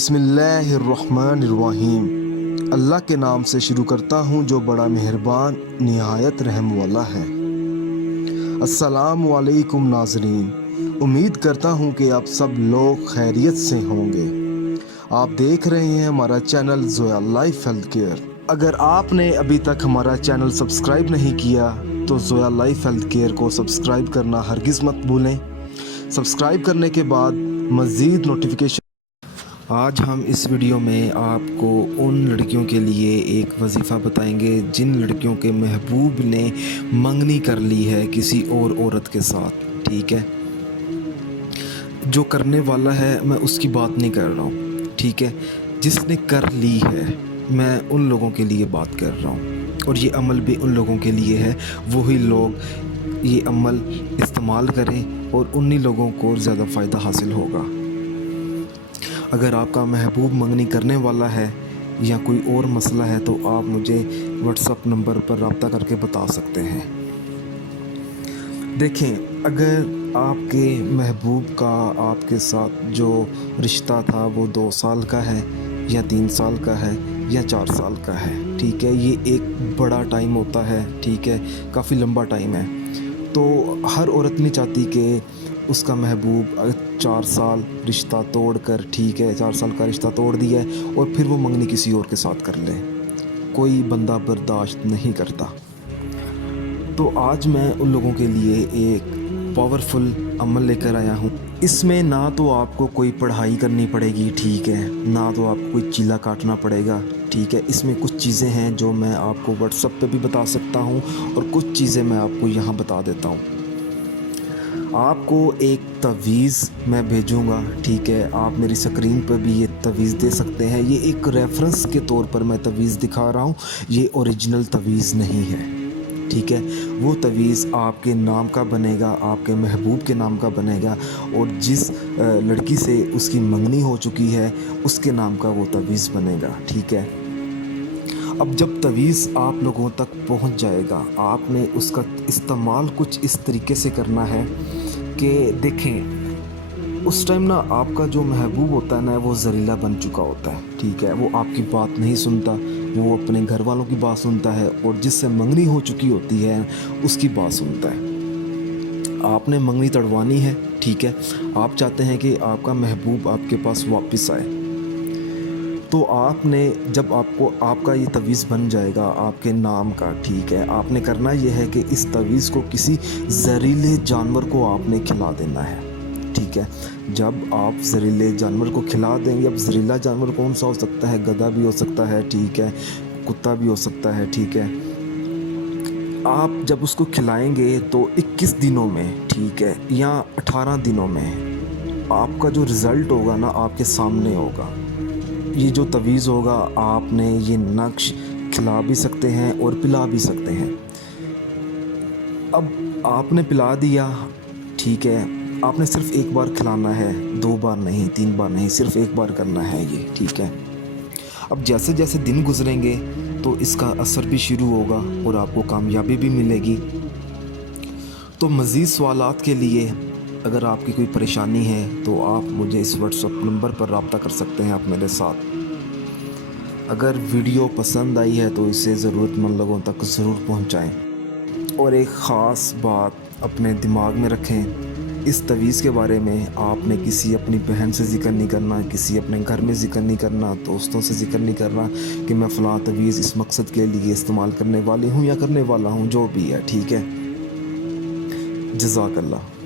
بسم اللہ الرحمن الرحیم۔ اللہ کے نام سے شروع کرتا ہوں جو بڑا مہربان نہایت رحم والا ہے۔ السلام علیکم ناظرین، امید کرتا ہوں کہ آپ سب لوگ خیریت سے ہوں گے۔ آپ دیکھ رہے ہیں ہمارا channel Zoya life health care. اگر آپ نے ابھی تک ہمارا چینل سبسکرائب نہیں کیا تو زویا لائف ہیلتھ کیئر کو سبسکرائب کرنا ہرگز مت بھولیں۔ سبسکرائب کرنے کے بعد مزید نوٹیفیکیشن۔ آج ہم اس ویڈیو میں آپ کو ان لڑکیوں کے لیے ایک وظیفہ بتائیں گے جن لڑکیوں کے محبوب نے منگنی کر لی ہے کسی اور عورت کے ساتھ، ٹھیک ہے؟ جو کرنے والا ہے میں اس کی بات نہیں کر رہا ہوں، ٹھیک ہے؟ جس نے کر لی ہے میں ان لوگوں کے لیے بات کر رہا ہوں، اور یہ عمل بھی ان لوگوں کے لیے ہے۔ وہی لوگ یہ عمل استعمال کریں اور انہی لوگوں کو زیادہ فائدہ حاصل ہوگا۔ اگر آپ کا محبوب منگنی کرنے والا ہے یا کوئی اور مسئلہ ہے تو آپ مجھے واٹس ایپ نمبر پر رابطہ کر کے بتا سکتے ہیں۔ دیکھیں، اگر آپ کے محبوب کا آپ کے ساتھ جو رشتہ تھا وہ 2 سال کا ہے یا 3 سال کا ہے یا 4 سال کا ہے، ٹھیک ہے؟ یہ ایک بڑا ٹائم ہوتا ہے، ٹھیک ہے؟ کافی لمبا ٹائم ہے۔ تو ہر عورت نہیں چاہتی کہ اس کا محبوب 4 سال رشتہ توڑ کر، ٹھیک ہے، 4 سال کا رشتہ توڑ دیا ہے اور پھر وہ منگنی کسی اور کے ساتھ کر لے۔ کوئی بندہ برداشت نہیں کرتا۔ تو آج میں ان لوگوں کے لیے ایک پاورفل عمل لے کر آیا ہوں۔ اس میں نہ تو آپ کو کوئی پڑھائی کرنی پڑے گی، ٹھیک ہے، نہ تو آپ کو کوئی چیلا کاٹنا پڑے گا، ٹھیک ہے۔ اس میں کچھ چیزیں ہیں جو میں آپ کو واٹس ایپ پہ بھی بتا سکتا ہوں اور کچھ چیزیں میں آپ کو یہاں بتا دیتا ہوں۔ آپ کو ایک تعویذ میں بھیجوں گا، ٹھیک ہے؟ آپ میری سکرین پر بھی یہ تعویذ دے سکتے ہیں۔ یہ ایک ریفرنس کے طور پر میں تعویذ دکھا رہا ہوں، یہ اوریجنل تعویذ نہیں ہے، ٹھیک ہے؟ وہ تعویذ آپ کے نام کا بنے گا، آپ کے محبوب کے نام کا بنے گا، اور جس لڑکی سے اس کی منگنی ہو چکی ہے اس کے نام کا وہ تعویذ بنے گا، ٹھیک ہے؟ اب جب تعویذ آپ لوگوں تک پہنچ جائے گا، آپ نے اس کا استعمال کچھ اس طریقے سے کرنا ہے کہ دیکھیں، اس ٹائم نا آپ کا جو محبوب ہوتا ہے نا وہ زہریلا بن چکا ہوتا ہے، ٹھیک ہے؟ وہ آپ کی بات نہیں سنتا، وہ اپنے گھر والوں کی بات سنتا ہے، اور جس سے منگنی ہو چکی ہوتی ہے اس کی بات سنتا ہے۔ آپ نے منگنی تڑوانی ہے، ٹھیک ہے؟ آپ چاہتے ہیں کہ آپ کا محبوب آپ کے پاس واپس آئے، تو آپ نے جب آپ کا یہ تعویذ بن جائے گا آپ کے نام کا، ٹھیک ہے؟ آپ نے کرنا یہ ہے کہ اس تعویذ کو کسی زہریلے جانور کو آپ نے کھلا دینا ہے، ٹھیک ہے؟ جب آپ زہریلے جانور کو کھلا دیں گے، اب زہریلا جانور کون سا ہو سکتا ہے؟ گدھا بھی ہو سکتا ہے، ٹھیک ہے؟ کتا بھی ہو سکتا ہے، ٹھیک ہے؟ آپ جب اس کو کھلائیں گے تو 21 دنوں میں، ٹھیک ہے، یا 18 دنوں میں آپ کا جو رزلٹ ہوگا نا آپ کے سامنے ہوگا۔ یہ جو تعویذ ہوگا آپ نے یہ نقش کھلا بھی سکتے ہیں اور پلا بھی سکتے ہیں۔ اب آپ نے پلا دیا، ٹھیک ہے؟ آپ نے صرف ایک بار کھلانا ہے، 2 بار نہیں، 3 بار نہیں، صرف ایک بار کرنا ہے یہ، ٹھیک ہے؟ اب جیسے جیسے دن گزریں گے تو اس کا اثر بھی شروع ہوگا اور آپ کو کامیابی بھی ملے گی۔ تو مزید سوالات کے لیے اگر آپ کی کوئی پریشانی ہے تو آپ مجھے اس واٹس ایپ نمبر پر رابطہ کر سکتے ہیں آپ میرے ساتھ۔ اگر ویڈیو پسند آئی ہے تو اسے ضرورت مند لوگوں تک ضرور پہنچائیں، اور ایک خاص بات اپنے دماغ میں رکھیں، اس تعویذ کے بارے میں آپ نے کسی اپنی بہن سے ذکر نہیں کرنا، کسی اپنے گھر میں ذکر نہیں کرنا، دوستوں سے ذکر نہیں کرنا کہ میں فلاں تعویذ اس مقصد کے لیے استعمال کرنے والی ہوں یا کرنے والا ہوں، جو بھی ہے، ٹھیک ہے؟ جزاک اللہ۔